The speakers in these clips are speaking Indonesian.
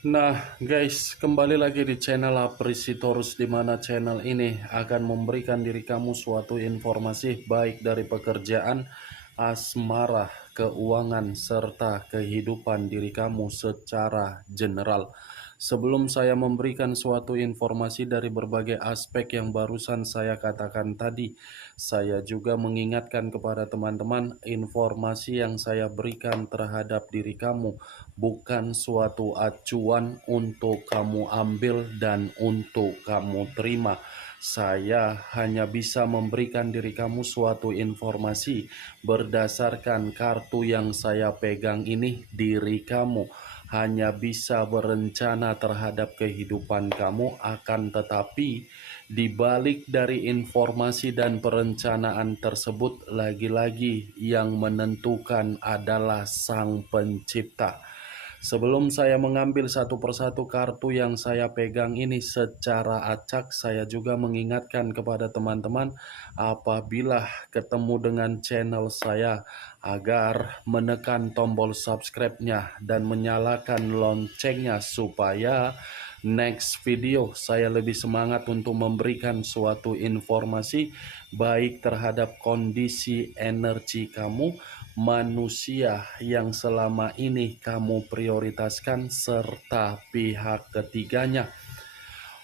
Nah guys, kembali lagi di channel Aprisitorus, di mana channel ini akan memberikan diri kamu suatu informasi baik dari pekerjaan, asmara, keuangan, serta kehidupan diri kamu secara general. Sebelum saya memberikan suatu informasi dari berbagai aspek yang barusan saya katakan tadi, saya juga mengingatkan kepada teman-teman, informasi yang saya berikan terhadap diri kamu bukan suatu acuan untuk kamu ambil dan untuk kamu terima. Saya hanya bisa memberikan diri kamu suatu informasi berdasarkan kartu yang saya pegang ini. Diri kamu hanya bisa berencana terhadap kehidupan kamu, akan tetapi di balik dari informasi dan perencanaan tersebut, lagi-lagi yang menentukan adalah Sang Pencipta. Sebelum saya mengambil satu persatu kartu yang saya pegang ini secara acak, saya juga mengingatkan kepada teman-teman apabila ketemu dengan channel saya agar menekan tombol subscribe-nya dan menyalakan loncengnya supaya next video saya lebih semangat untuk memberikan suatu informasi baik terhadap kondisi energi kamu, manusia yang selama ini kamu prioritaskan, serta pihak ketiganya.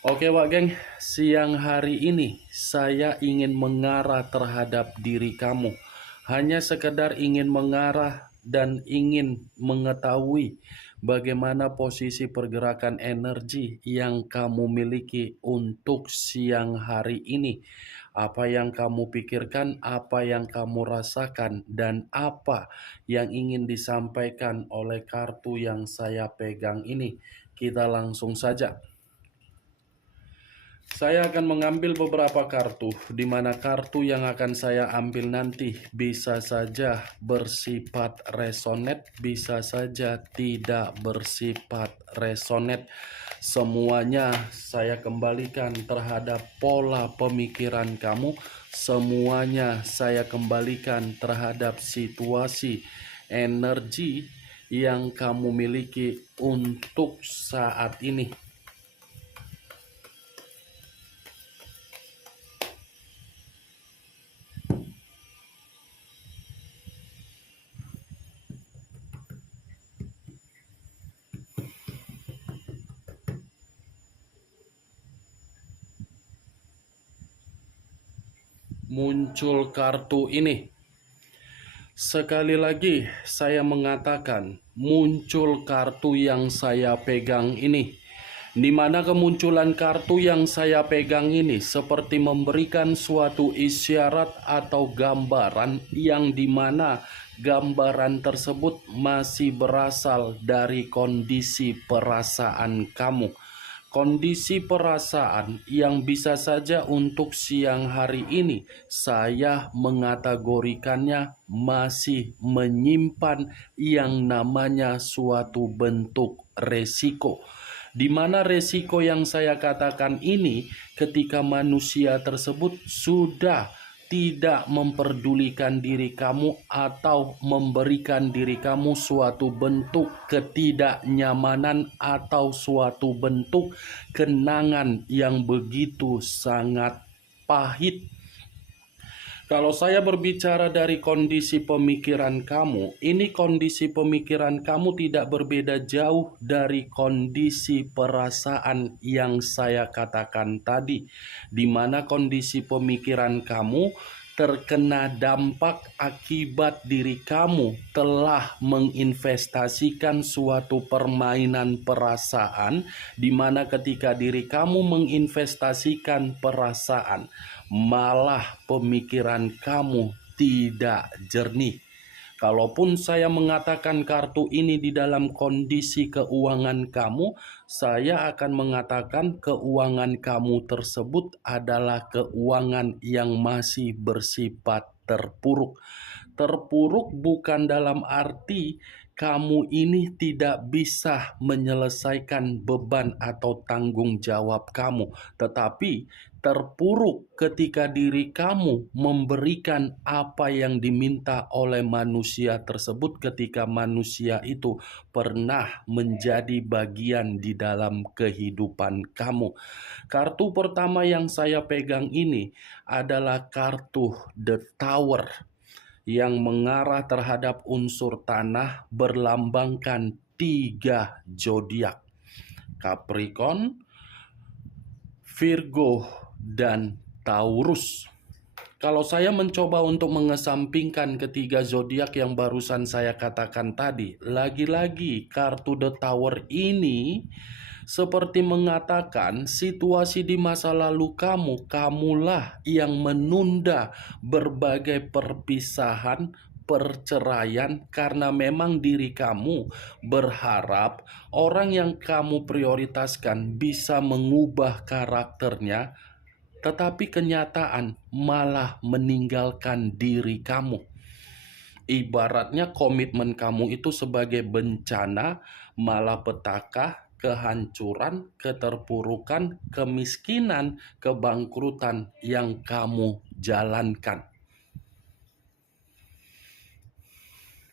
Oke Wak Geng, siang hari ini saya ingin mengarah terhadap diri kamu. Hanya sekedar ingin mengarah dan ingin mengetahui bagaimana posisi pergerakan energi yang kamu miliki untuk siang hari ini. Apa yang kamu pikirkan, apa yang kamu rasakan, dan apa yang ingin disampaikan oleh kartu yang saya pegang ini. Kita langsung saja. Saya akan mengambil beberapa kartu, di mana kartu yang akan saya ambil nanti bisa saja bersifat resonet, bisa saja tidak bersifat resonet. Semuanya saya kembalikan terhadap pola pemikiran kamu, semuanya saya kembalikan terhadap situasi energi yang kamu miliki untuk saat ini. Muncul kartu ini. Sekali lagi saya mengatakan, muncul kartu yang saya pegang ini. Di mana kemunculan kartu yang saya pegang ini seperti memberikan suatu isyarat atau gambaran yang dimana gambaran tersebut masih berasal dari kondisi perasaan kamu. Kondisi perasaan yang bisa saja untuk siang hari ini saya mengategorikannya masih menyimpan yang namanya suatu bentuk resiko. Di mana resiko yang saya katakan ini ketika manusia tersebut sudah tidak memperdulikan diri kamu atau memberikan diri kamu suatu bentuk ketidaknyamanan atau suatu bentuk kenangan yang begitu sangat pahit. Kalau saya berbicara dari kondisi pemikiran kamu, ini kondisi pemikiran kamu tidak berbeda jauh dari kondisi perasaan yang saya katakan tadi, di mana kondisi pemikiran kamu terkena dampak akibat diri kamu telah menginvestasikan suatu permainan perasaan, di mana ketika diri kamu menginvestasikan perasaan, malah pemikiran kamu tidak jernih. Kalaupun saya mengatakan kartu ini di dalam kondisi keuangan kamu, saya akan mengatakan keuangan kamu tersebut adalah keuangan yang masih bersifat terpuruk. Terpuruk bukan dalam arti kamu ini tidak bisa menyelesaikan beban atau tanggung jawab kamu, tetapi terpuruk ketika diri kamu memberikan apa yang diminta oleh manusia tersebut ketika manusia itu pernah menjadi bagian di dalam kehidupan kamu. Kartu pertama yang saya pegang ini adalah kartu The Tower yang mengarah terhadap unsur tanah berlambangkan 3 zodiak: Capricorn, Virgo, dan Taurus. Kalau saya mencoba untuk mengesampingkan ketiga zodiak yang barusan saya katakan tadi, lagi-lagi kartu The Tower ini seperti mengatakan situasi di masa lalu kamulah yang menunda berbagai perpisahan, perceraian, karena memang diri kamu berharap orang yang kamu prioritaskan bisa mengubah karakternya, tetapi kenyataan malah meninggalkan diri kamu. Ibaratnya komitmen kamu itu sebagai bencana, malapetaka, kehancuran, keterpurukan, kemiskinan, kebangkrutan yang kamu jalankan.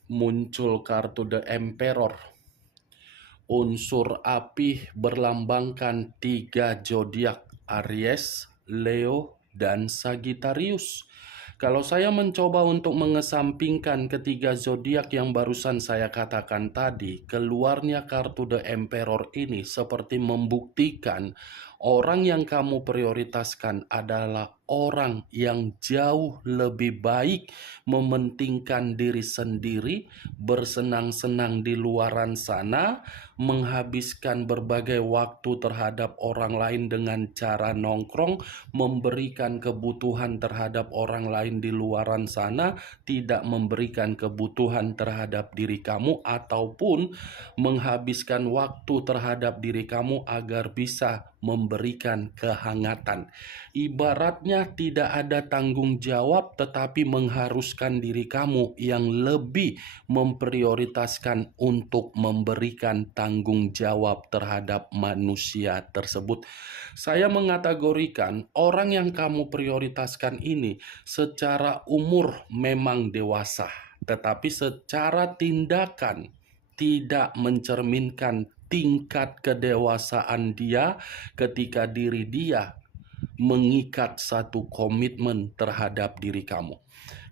Muncul kartu The Emperor. Unsur api berlambangkan 3 zodiak: Aries, Leo, dan Sagittarius. Kalau saya mencoba untuk mengesampingkan ketiga zodiak yang barusan saya katakan tadi, keluarnya kartu The Emperor ini seperti membuktikan orang yang kamu prioritaskan adalah orang yang jauh lebih baik mementingkan diri sendiri, bersenang-senang di luaran sana, menghabiskan berbagai waktu terhadap orang lain dengan cara nongkrong, memberikan kebutuhan terhadap orang lain di luaran sana, tidak memberikan kebutuhan terhadap diri kamu, ataupun menghabiskan waktu terhadap diri kamu agar bisa memberikan kehangatan. Ibaratnya tidak ada tanggung jawab, tetapi mengharuskan diri kamu yang lebih memprioritaskan untuk memberikan tanggung jawab terhadap manusia tersebut. Saya mengategorikan orang yang kamu prioritaskan ini secara umur memang dewasa, tetapi secara tindakan tidak mencerminkan tingkat kedewasaan dia ketika diri dia mengikat satu komitmen terhadap diri kamu.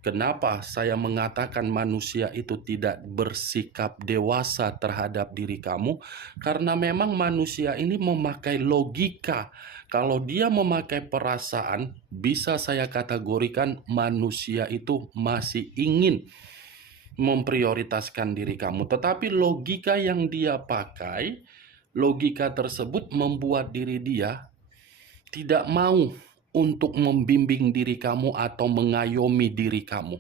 Kenapa saya mengatakan manusia itu tidak bersikap dewasa terhadap diri kamu? Karena memang manusia ini memakai logika. Kalau dia memakai perasaan, bisa saya kategorikan manusia itu masih ingin memprioritaskan diri kamu. Tetapi logika yang dia pakai, logika tersebut membuat diri dia tidak mau untuk membimbing diri kamu atau mengayomi diri kamu.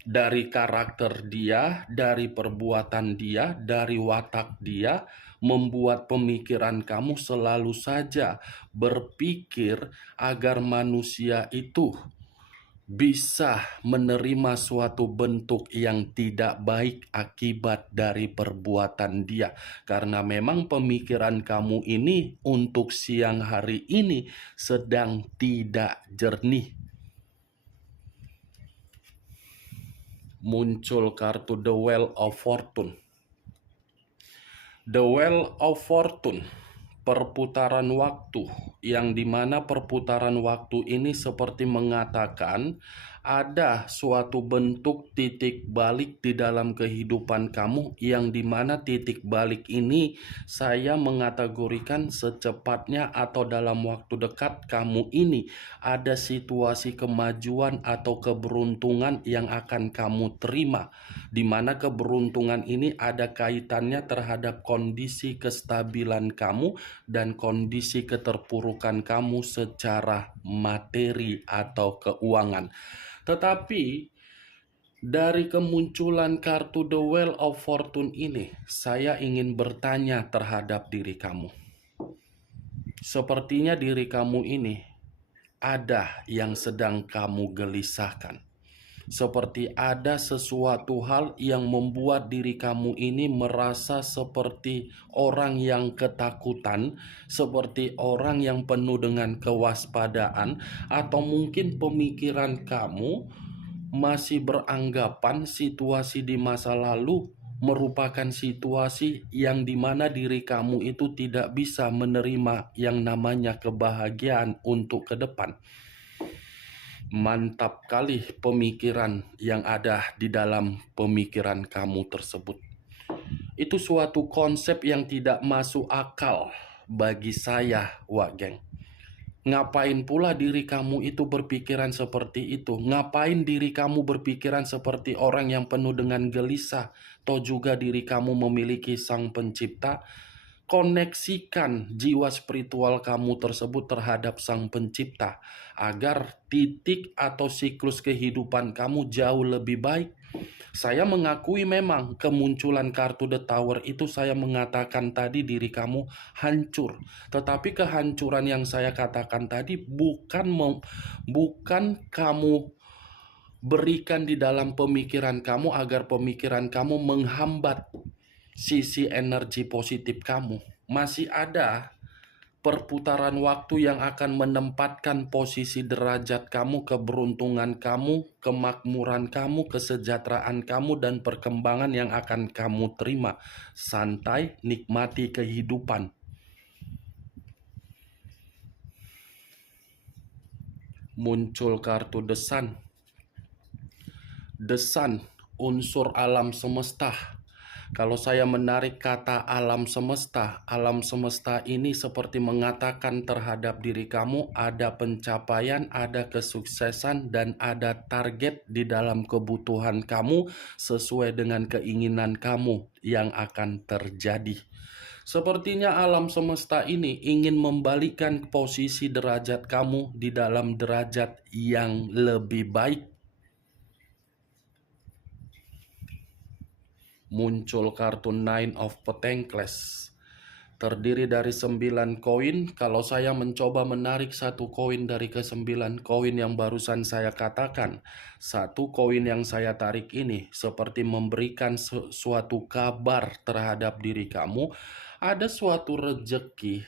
Dari karakter dia, dari perbuatan dia, dari watak dia, membuat pemikiran kamu selalu saja berpikir agar manusia itu bisa menerima suatu bentuk yang tidak baik akibat dari perbuatan dia. Karena memang pemikiran kamu ini untuk siang hari ini sedang tidak jernih. Muncul kartu The Wheel of Fortune. The Wheel of Fortune, perputaran waktu, yang dimana perputaran waktu ini seperti mengatakan ada suatu bentuk titik balik di dalam kehidupan kamu, yang dimana titik balik ini saya mengategorikan secepatnya atau dalam waktu dekat kamu ini ada situasi kemajuan atau keberuntungan yang akan kamu terima, dimana keberuntungan ini ada kaitannya terhadap kondisi kestabilan kamu dan kondisi keterpurukan kamu secara materi atau keuangan. Tetapi dari kemunculan kartu The Wheel of Fortune ini, saya ingin bertanya terhadap diri kamu. Sepertinya diri kamu ini ada yang sedang kamu gelisahkan. Seperti ada sesuatu hal yang membuat diri kamu ini merasa seperti orang yang ketakutan, seperti orang yang penuh dengan kewaspadaan, atau mungkin pemikiran kamu masih beranggapan situasi di masa lalu merupakan situasi yang dimana diri kamu itu tidak bisa menerima yang namanya kebahagiaan untuk ke depan. Mantap kali pemikiran yang ada di dalam pemikiran kamu tersebut. Itu suatu konsep yang tidak masuk akal bagi saya, Wak Geng. Ngapain pula diri kamu itu berpikiran seperti itu? Ngapain diri kamu berpikiran seperti orang yang penuh dengan gelisah? Toh juga diri kamu memiliki Sang Pencipta. Koneksikan jiwa spiritual kamu tersebut terhadap Sang Pencipta agar titik atau siklus kehidupan kamu jauh lebih baik. Saya mengakui memang kemunculan kartu The Tower itu saya mengatakan tadi diri kamu hancur. Tetapi kehancuran yang saya katakan tadi bukan kamu berikan di dalam pemikiran kamu agar pemikiran kamu menghambat sisi energi positif kamu. Masih ada perputaran waktu yang akan menempatkan posisi derajat kamu, keberuntungan kamu, kemakmuran kamu, kesejahteraan kamu, dan perkembangan yang akan kamu terima. Santai, nikmati kehidupan. Muncul kartu The Sun. The Sun, unsur alam semesta. Kalau saya menarik kata alam semesta ini seperti mengatakan terhadap diri kamu ada pencapaian, ada kesuksesan, dan ada target di dalam kebutuhan kamu sesuai dengan keinginan kamu yang akan terjadi. Sepertinya alam semesta ini ingin membalikkan posisi derajat kamu di dalam derajat yang lebih baik. Muncul kartu Nine of Pentacles. Terdiri dari 9 koin. Kalau saya mencoba menarik satu koin dari ke-9 koin yang barusan saya katakan, satu koin yang saya tarik ini seperti memberikan suatu kabar terhadap diri kamu. Ada suatu rejeki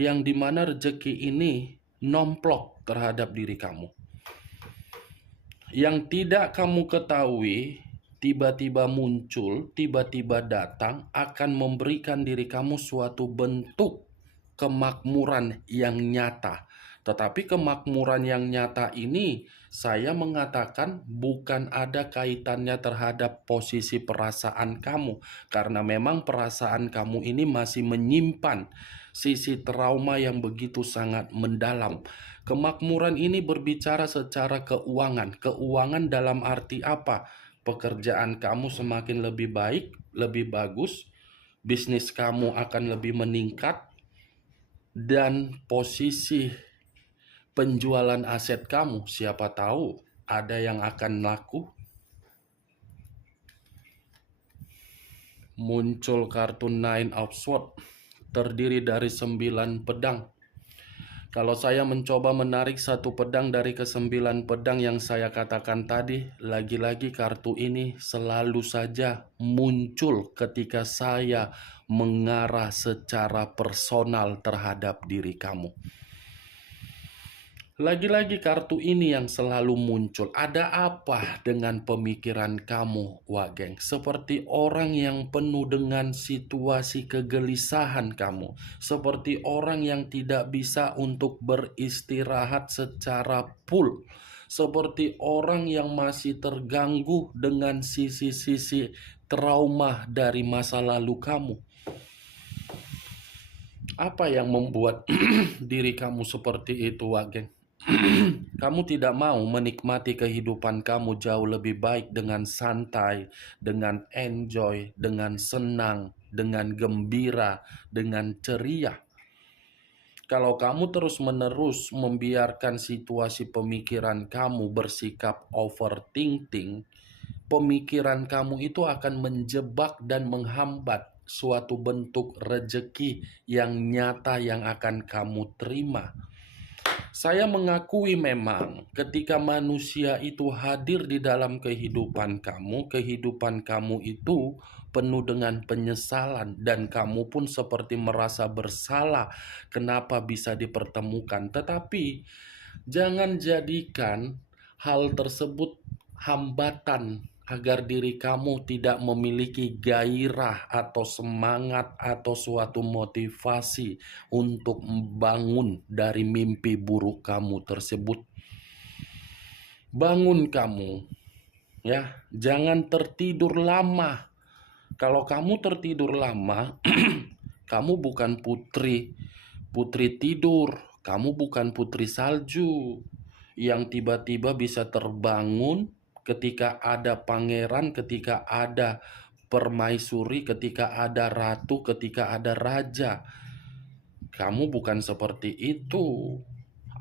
yang dimana rejeki ini nomplok terhadap diri kamu. Yang tidak kamu ketahui, tiba-tiba muncul, tiba-tiba datang, akan memberikan diri kamu suatu bentuk kemakmuran yang nyata. Tetapi kemakmuran yang nyata ini, saya mengatakan bukan ada kaitannya terhadap posisi perasaan kamu. Karena memang perasaan kamu ini masih menyimpan sisi trauma yang begitu sangat mendalam. Kemakmuran ini berbicara secara keuangan. Keuangan dalam arti apa? Pekerjaan kamu semakin lebih baik, lebih bagus, bisnis kamu akan lebih meningkat, dan posisi penjualan aset kamu, siapa tahu ada yang akan laku. Muncul kartu Nine of Swords, terdiri dari 9 pedang. Kalau saya mencoba menarik satu pedang dari ke-9 pedang yang saya katakan tadi, lagi-lagi kartu ini selalu saja muncul ketika saya mengarah secara personal terhadap diri kamu. Lagi-lagi kartu ini yang selalu muncul. Ada apa dengan pemikiran kamu, Wak Geng? Seperti orang yang penuh dengan situasi kegelisahan kamu. Seperti orang yang tidak bisa untuk beristirahat secara full. Seperti orang yang masih terganggu dengan sisi-sisi trauma dari masa lalu kamu. Apa yang membuat diri kamu seperti itu, Wak Geng? Kamu tidak mau menikmati kehidupan kamu jauh lebih baik dengan santai, dengan enjoy, dengan senang, dengan gembira, dengan ceria. Kalau kamu terus-menerus membiarkan situasi pemikiran kamu bersikap overthinking, pemikiran kamu itu akan menjebak dan menghambat suatu bentuk rejeki yang nyata yang akan kamu terima. Saya mengakui memang ketika manusia itu hadir di dalam kehidupan kamu itu penuh dengan penyesalan dan kamu pun seperti merasa bersalah kenapa bisa dipertemukan. Tetapi jangan jadikan hal tersebut hambatan agar diri kamu tidak memiliki gairah atau semangat atau suatu motivasi untuk membangun dari mimpi buruk kamu tersebut. Bangun kamu, ya, jangan tertidur lama. Kalau kamu tertidur lama, kamu bukan putri tidur, kamu bukan putri salju yang tiba-tiba bisa terbangun ketika ada pangeran, ketika ada permaisuri, ketika ada ratu, ketika ada raja. Kamu bukan seperti itu.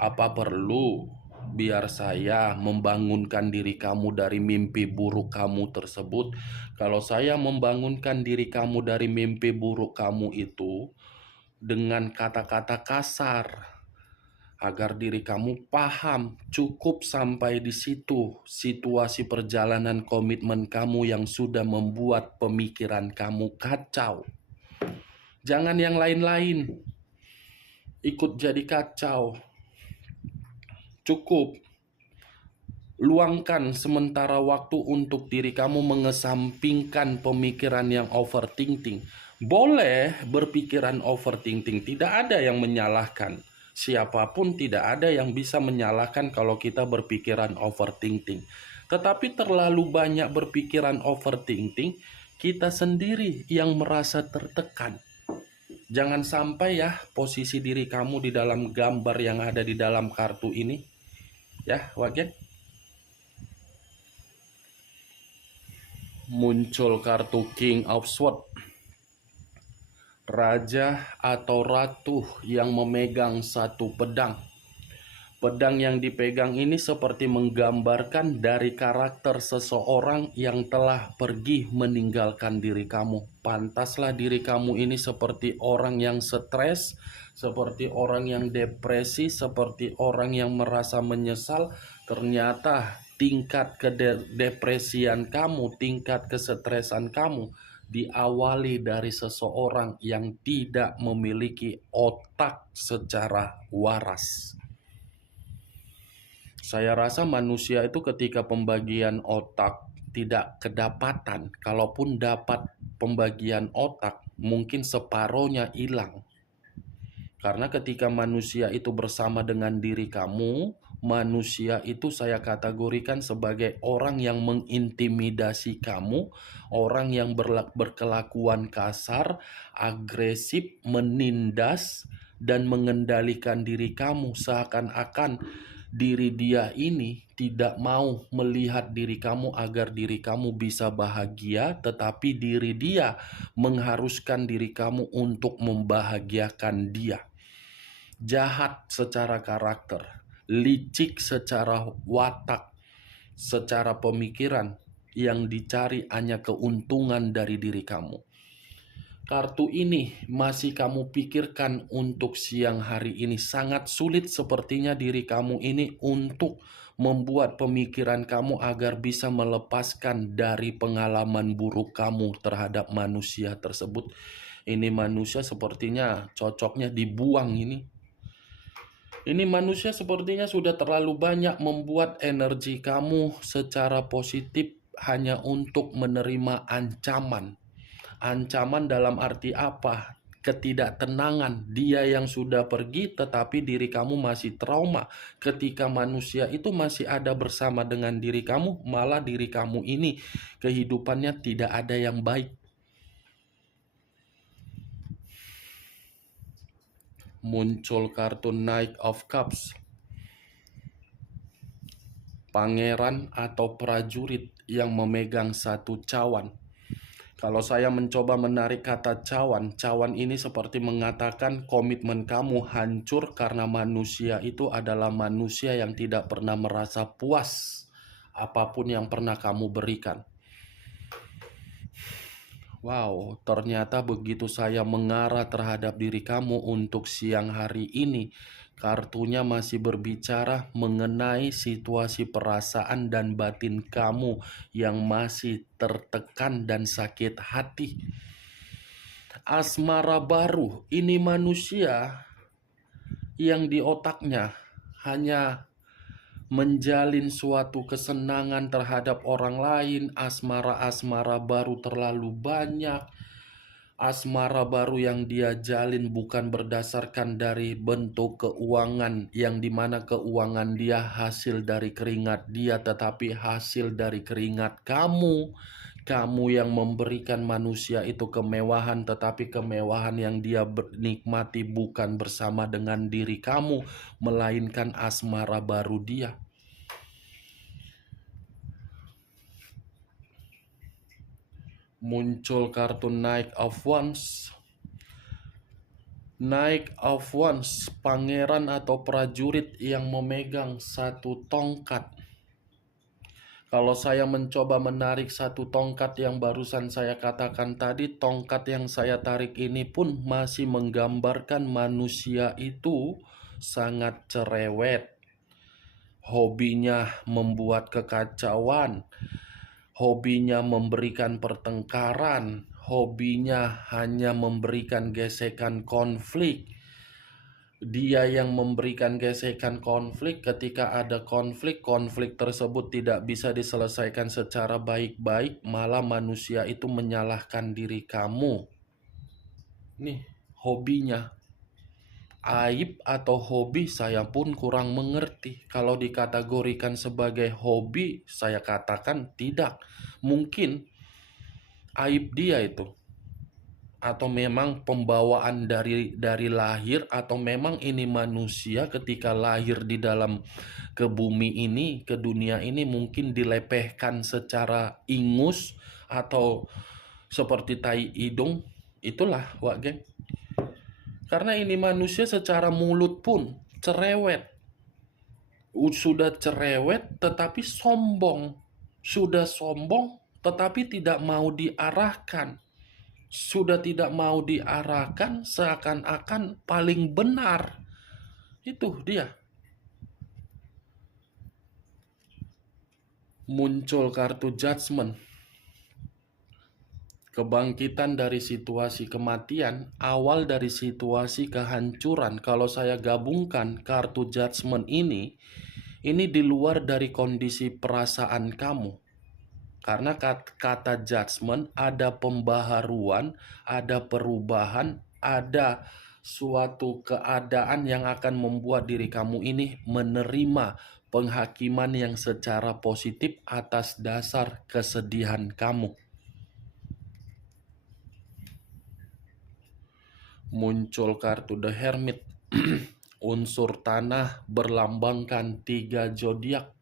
Apa perlu biar saya membangunkan diri kamu dari mimpi buruk kamu tersebut? Kalau saya membangunkan diri kamu dari mimpi buruk kamu itu dengan kata-kata kasar, agar diri kamu paham, cukup sampai di situ situasi perjalanan komitmen kamu yang sudah membuat pemikiran kamu kacau. Jangan yang lain-lain ikut jadi kacau. Cukup luangkan sementara waktu untuk diri kamu mengesampingkan pemikiran yang overthinking. Boleh berpikiran overthinking, tidak ada yang menyalahkan. Siapapun tidak ada yang bisa menyalahkan kalau kita berpikiran overthinking. Tetapi terlalu banyak berpikiran overthinking, kita sendiri yang merasa tertekan. Jangan sampai ya posisi diri kamu di dalam gambar yang ada di dalam kartu ini. Ya, Wagen. Muncul kartu King of Swords. Raja atau ratu yang memegang satu pedang. Pedang yang dipegang ini seperti menggambarkan dari karakter seseorang yang telah pergi meninggalkan diri kamu. Pantaslah diri kamu ini seperti orang yang stres, seperti orang yang depresi, seperti orang yang merasa menyesal. Ternyata tingkat kedepresian kamu, tingkat kesetresan kamu diawali dari seseorang yang tidak memiliki otak secara waras. Saya rasa manusia itu ketika pembagian otak tidak kedapatan, kalaupun dapat pembagian otak, mungkin separohnya hilang. Karena ketika manusia itu bersama dengan diri kamu, manusia itu saya kategorikan sebagai orang yang mengintimidasi kamu, orang yang berkelakuan kasar, agresif, menindas, dan mengendalikan diri kamu seakan-akan diri dia ini tidak mau melihat diri kamu agar diri kamu bisa bahagia, tetapi diri dia mengharuskan diri kamu untuk membahagiakan dia. Jahat secara karakter, licik secara watak, secara pemikiran, yang dicari hanya keuntungan dari diri kamu. Kartu ini masih kamu pikirkan untuk siang hari ini. Sangat sulit sepertinya diri kamu ini untuk membuat pemikiran kamu agar bisa melepaskan dari pengalaman buruk kamu terhadap manusia tersebut. Ini manusia sepertinya cocoknya dibuang ini. Ini manusia sepertinya sudah terlalu banyak membuat energi kamu secara positif hanya untuk menerima ancaman. Ancaman dalam arti apa? Ketidaktenangan. Dia yang sudah pergi tetapi diri kamu masih trauma. Ketika manusia itu masih ada bersama dengan diri kamu, malah diri kamu ini kehidupannya tidak ada yang baik. Muncul kartu Knight of Cups. Pangeran atau prajurit yang memegang satu cawan. Kalau saya mencoba menarik kata cawan, cawan ini seperti mengatakan komitmen kamu hancur karena manusia itu adalah manusia yang tidak pernah merasa puas apapun yang pernah kamu berikan. Wow, ternyata begitu saya mengarah terhadap diri kamu untuk siang hari ini, Kartunya masih berbicara mengenai situasi perasaan dan batin kamu yang masih tertekan dan sakit hati. Asmara baru, ini manusia yang di otaknya hanya menjalin suatu kesenangan terhadap orang lain. Asmara-asmara baru terlalu banyak. Asmara baru yang dia jalin bukan berdasarkan dari bentuk keuangan, yang dimana keuangan dia hasil dari keringat dia, tetapi hasil dari keringat kamu. Kamu yang memberikan manusia itu kemewahan, tetapi kemewahan yang dia nikmati bukan bersama dengan diri kamu, melainkan asmara baru dia. Muncul kartu Knight of Wands. Knight of Wands, pangeran atau prajurit yang memegang satu tongkat. Kalau saya mencoba menarik satu tongkat yang barusan saya katakan tadi, tongkat yang saya tarik ini pun masih menggambarkan manusia itu sangat cerewet. Hobinya membuat kekacauan, hobinya memberikan pertengkaran, hobinya hanya memberikan gesekan konflik. Dia yang memberikan gesekan konflik. Ketika ada konflik tersebut tidak bisa diselesaikan secara baik-baik, malah manusia itu menyalahkan diri kamu. Nih, hobinya. Aib atau hobi saya pun kurang mengerti. Kalau dikategorikan sebagai hobi, saya katakan tidak. Mungkin aib dia itu, atau memang pembawaan dari lahir, atau memang ini manusia ketika lahir di dalam ke bumi ini, ke dunia ini, mungkin dilepehkan secara ingus atau seperti tai hidung. Itulah Wak Geng. Karena ini manusia secara mulut pun cerewet. Sudah cerewet tetapi sombong. Sudah sombong tetapi tidak mau diarahkan. Sudah tidak mau diarahkan, seakan-akan paling benar. Itu dia. Muncul kartu Judgment. Kebangkitan dari situasi kematian, awal dari situasi kehancuran. Kalau saya gabungkan kartu Judgment ini di luar dari kondisi perasaan kamu. Karena kata judgment ada pembaharuan, ada perubahan, ada suatu keadaan yang akan membuat diri kamu ini menerima penghakiman yang secara positif atas dasar kesedihan kamu. Muncul kartu The Hermit. Unsur tanah berlambangkan 3 zodiak.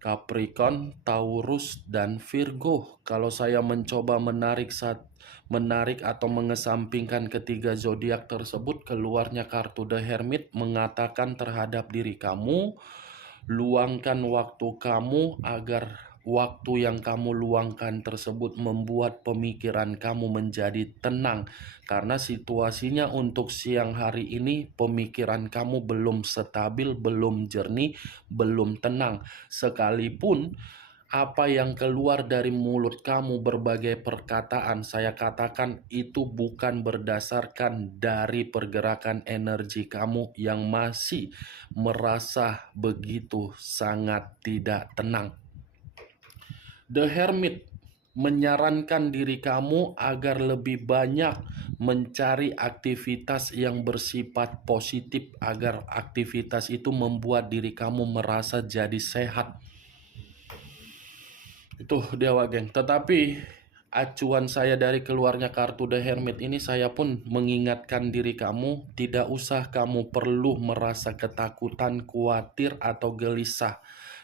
Capricorn, Taurus, dan Virgo. Kalau saya mencoba menarik atau mengesampingkan ketiga zodiak tersebut, keluarnya kartu The Hermit mengatakan terhadap diri kamu, luangkan waktu kamu agar waktu yang kamu luangkan tersebut membuat pemikiran kamu menjadi tenang. Karena situasinya untuk siang hari ini, pemikiran kamu belum stabil, belum jernih, belum tenang. Sekalipun apa yang keluar dari mulut kamu, berbagai perkataan, saya katakan itu bukan berdasarkan dari pergerakan energi kamu yang masih merasa begitu sangat tidak tenang. The Hermit menyarankan diri kamu agar lebih banyak mencari aktivitas yang bersifat positif, agar aktivitas itu membuat diri kamu merasa jadi sehat. Itu dia Wak Geng. Tetapi acuan saya dari keluarnya kartu The Hermit ini, saya pun mengingatkan diri kamu, tidak usah kamu perlu merasa ketakutan, khawatir, atau gelisah.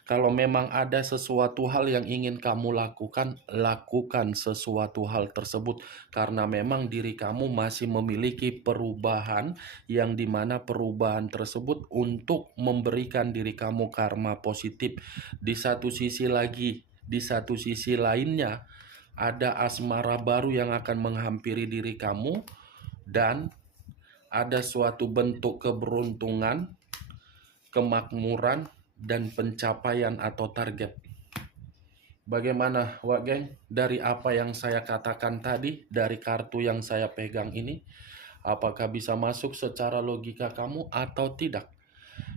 Kalau memang ada sesuatu hal yang ingin kamu lakukan, lakukan sesuatu hal tersebut. Karena memang diri kamu masih memiliki perubahan, yang dimana perubahan tersebut untuk memberikan diri kamu karma positif. Di satu sisi lainnya, ada asmara baru yang akan menghampiri diri kamu, dan ada suatu bentuk keberuntungan kemakmuran, dan pencapaian atau target. Bagaimana Wak Geng? Dari apa yang saya katakan tadi, dari kartu yang saya pegang ini, apakah bisa masuk secara logika kamu atau tidak?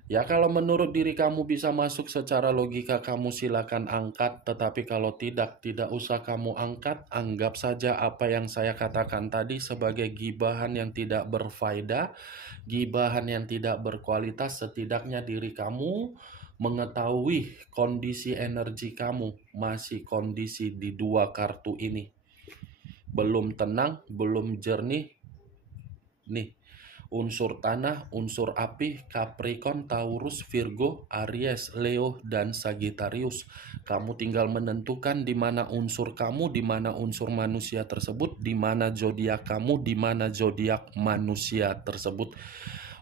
Ya, kalau menurut diri kamu bisa masuk secara logika, kamu silakan angkat. Tetapi kalau tidak usah kamu angkat. Anggap saja apa yang saya katakan tadi sebagai gibahan yang tidak berfaedah, gibahan yang tidak berkualitas. Setidaknya diri kamu mengetahui kondisi energi kamu masih kondisi di dua kartu ini. Belum tenang, belum jernih. Nih, unsur tanah, unsur api, Capricorn, Taurus, Virgo, Aries, Leo, dan Sagittarius. Kamu tinggal menentukan di mana unsur kamu, di mana unsur manusia tersebut, di mana zodiak kamu, di mana zodiak manusia tersebut.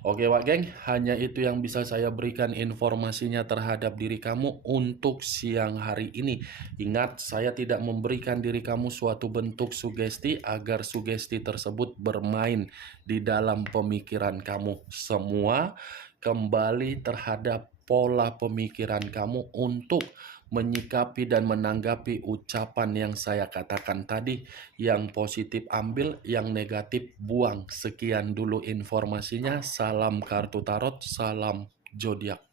Oke Wak Geng, hanya itu yang bisa saya berikan informasinya terhadap diri kamu untuk siang hari ini. Ingat, saya tidak memberikan diri kamu suatu bentuk sugesti agar sugesti tersebut bermain di dalam pemikiran kamu. Semua kembali terhadap pola pemikiran kamu untuk menyikapi dan menanggapi ucapan yang saya katakan tadi. Yang positif ambil, yang negatif buang. Sekian dulu informasinya. Salam kartu tarot, salam zodiak.